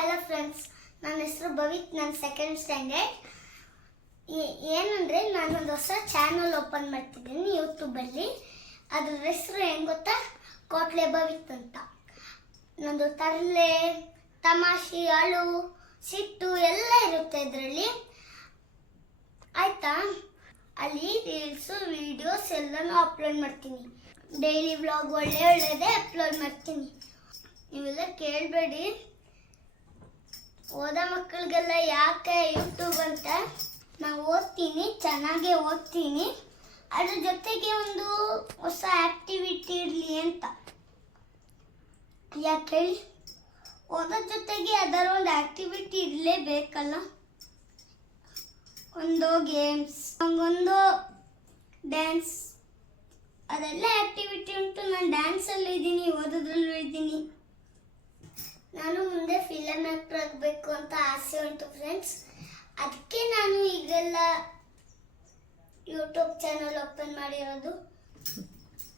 Hello friends, ನನ್ನ ಹೆಸರು ಭವಿತ್. ನಾನು ಸೆಕೆಂಡ್ ಸ್ಟ್ಯಾಂಡರ್ಡ್. ಏನಂದರೆ ನಾನೊಂದು ಹೊಸ ಚಾನಲ್ ಓಪನ್ ಮಾಡ್ತಿದ್ದೀನಿ ಯೂಟ್ಯೂಬಲ್ಲಿ. ಅದ್ರ ಹೆಸರು ಏನು ಗೊತ್ತಾ? ಕೋಟ್ಲೆ ಭವಿತ್ ಅಂತ. ನಂದು ತರಲೆ, ತಮಾಷೆ, ಅಳು, ಸಿಟ್ಟು ಎಲ್ಲ ಇರುತ್ತೆ ಇದರಲ್ಲಿ, ಆಯಿತಾ? ಅಲ್ಲಿ ರೀಲ್ಸು, ವಿಡಿಯೋಸ್ ಎಲ್ಲನೂ ಅಪ್ಲೋಡ್ ಮಾಡ್ತೀನಿ. ಡೈಲಿ ವ್ಲಾಗ್ ಒಳ್ಳೆಯದೇ ಅಪ್ಲೋಡ್ ಮಾಡ್ತೀನಿ. ನೀವೆಲ್ಲ ಕೇಳಬೇಡಿ. ಓದೋ ಮಕ್ಕಳಿಗೆಲ್ಲ ಯಾಕೆ ಯೂಟ್ಯೂಬ್ ಅಂತ. ನಾನು ಓದ್ತೀನಿ, ಚೆನ್ನಾಗೇ ಓದ್ತೀನಿ. ಅದ್ರ ಜೊತೆಗೆ ಒಂದು ಹೊಸ ಆ್ಯಕ್ಟಿವಿಟಿ ಇರಲಿ ಅಂತ. ಯಾಕೆ ಹೇಳಿ? ಓದೋದ್ರ ಜೊತೆಗೆ ಅದರ ಒಂದು ಆ್ಯಕ್ಟಿವಿಟಿ ಇರಲೇಬೇಕಲ್ಲ. ಒಂದು ಗೇಮ್ಸ್, ಒಂದು ಡ್ಯಾನ್ಸ್, ಅದೆಲ್ಲ ಆ್ಯಕ್ಟಿವಿಟಿ ಉಂಟು. ನಾನು ಡ್ಯಾನ್ಸಲ್ಲೂ ಇದ್ದೀನಿ, ಓದೋದ್ರಲ್ಲೂ ಇದ್ದೀನಿ. ನಾನು ಮುಂದೆ ಫಿಲಮ್ ಆ್ಯಕ್ಟರ್ ಆಗಬೇಕು ಅಂತ ಆಸೆ ಉಂಟು ಫ್ರೆಂಡ್ಸ್. ಅದಕ್ಕೆ ನಾನು ಈಗೆಲ್ಲ ಯೂಟ್ಯೂಬ್ ಚಾನಲ್ ಓಪನ್ ಮಾಡಿರೋದು.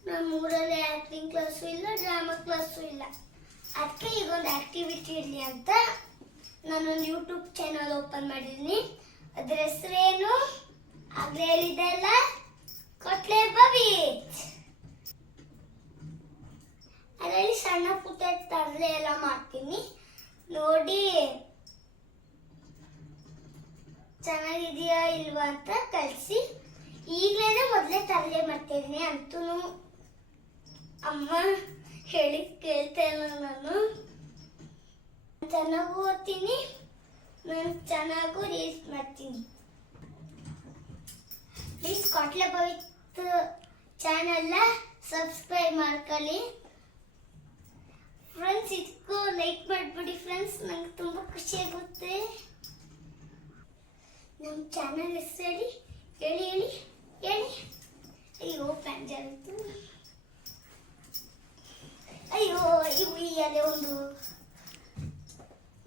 ನಮ್ಮ ಊರಲ್ಲಿ ಆ್ಯಕ್ಟಿಂಗ್ ಕ್ಲಾಸು ಇಲ್ಲ, ಡ್ರಾಮಾ ಕ್ಲಾಸು ಇಲ್ಲ. ಅದಕ್ಕೆ ಈಗ ಒಂದು ಆ್ಯಕ್ಟಿವಿಟಿ ಇರಲಿ ಅಂತ ನಾನೊಂದು ಯೂಟ್ಯೂಬ್ ಚಾನಲ್ ಓಪನ್ ಮಾಡಿದ್ದೀನಿ. ಅದ್ರ ಹೆಸರೇನು ಆಗಲೇ ಹೇಳಿದೆ ಅಲ್ಲ, ಕೋಟ್ಲೆ ಭವಿತ್. ಅದರಲ್ಲಿ ಸಣ್ಣ ಪುಟ್ಟ ತರಲೆ ಎಲ್ಲ ಮಾಡ್ತೀನಿ, ನೋಡಿ ಚೆನ್ನಾಗಿದೆಯಾ ಇಲ್ವಾ ಅಂತ ಕಳಿಸಿ. ಈಗಲೇ ಮೊದಲೇ ತರಲೆ ಮಾಡ್ತಿದ್ದೀನಿ. ಅಂತೂ ಅಮ್ಮ ಹೇಳಿದ್ ಕೇಳ್ತಾ ಇಲ್ಲ. ನಾನು ಚೆನ್ನಾಗೂ ಓದ್ತೀನಿ, ನಾನು ಚೆನ್ನಾಗೂ ರೀಲ್ಸ್ ಮಾಡ್ತೀನಿ. ಪ್ಲೀಸ್ ಕೋಟ್ಲೆ ಭವಿತ್ ಚಾನಲ್ನ ಸಬ್ಸ್ಕ್ರೈಬ್ ಮಾಡ್ಕೊಳ್ಳಿ ಫ್ರೆಂಡ್ಸ್. ಇದಕ್ಕೂ ಲೈಕ್ ಮಾಡಿಬಿಡಿ ಫ್ರೆಂಡ್ಸ್, ನಂಗೆ ತುಂಬ ಖುಷಿ ಆಗುತ್ತೆ. ನಮ್ಮ ಚಾನಲ್ ಹೆಸರು ಹೇಳಿ ಹೇಳಿ ಹೇಳಿ ಹೇಳಿ. ಅಯ್ಯೋ ಪ್ಯಾಂಜಾಯಿತು. ಅಯ್ಯೋ ಅದೇ ಒಂದು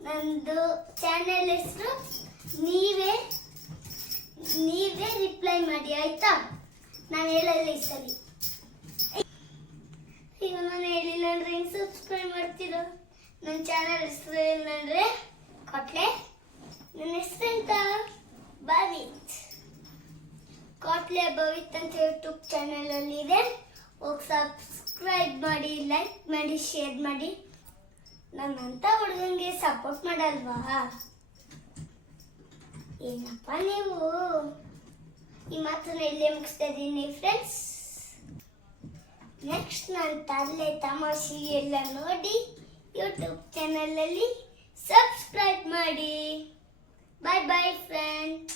ನಂದು ಚಾನಲ್ ಹೆಸರು ನೀವೇ ರಿಪ್ಲೈ ಮಾಡಿ, ಆಯ್ತಾ? ನಾನು ಹೇಳಲ್ಲ ಈ ಸರಿ. ಈಗ ನಾನು ಹೇಳಿಲ್ಲ ಅಂದ್ರೆ ಹೆಂಗೆ ಸಬ್ಸ್ಕ್ರೈಬ್ ಮಾಡ್ತೀರೋ? ನನ್ನ ಚಾನಲ್ ಹೆಸರು ಏನಂದರೆ ಕೋಟ್ಲೆ. ನನ್ನ ಹೆಸರು ಎಂತ? ಭವಿತ್. ಕೋಟ್ಲೆ ಭವಿತ್ ಅಂತ ಯೂಟ್ಯೂಬ್ ಚಾನಲಲ್ಲಿ ಇದೆ. ಹೋಗಿ ಸಬ್ಸ್ಕ್ರೈಬ್ ಮಾಡಿ, ಲೈಕ್ ಮಾಡಿ, ಶೇರ್ ಮಾಡಿ. ನನ್ನಂಥ ಹುಡುಗಂಗೆ ಸಪೋರ್ಟ್ ಮಾಡಲ್ವಾ? ಏನಪ್ಪ ನೀವು? ಈ ಮಾತನ್ನ ಇಲ್ಲೇ ಮುಗಿಸ್ತಾ ಇದ್ದೀನಿ ಫ್ರೆಂಡ್ಸ್. ನೆಕ್ಸ್ಟ್ ನಾನು ತರಲೆ, ತಮಾಷೆ ಎಲ್ಲ ನೋಡಿ ಯೂಟ್ಯೂಬ್ ಚಾನಲಲ್ಲಿ ಸಬ್ಸ್ಕ್ರೈಬ್ ಮಾಡಿ. ಬಾಯ್ ಬಾಯ್ ಫ್ರೆಂಡ್ಸ್.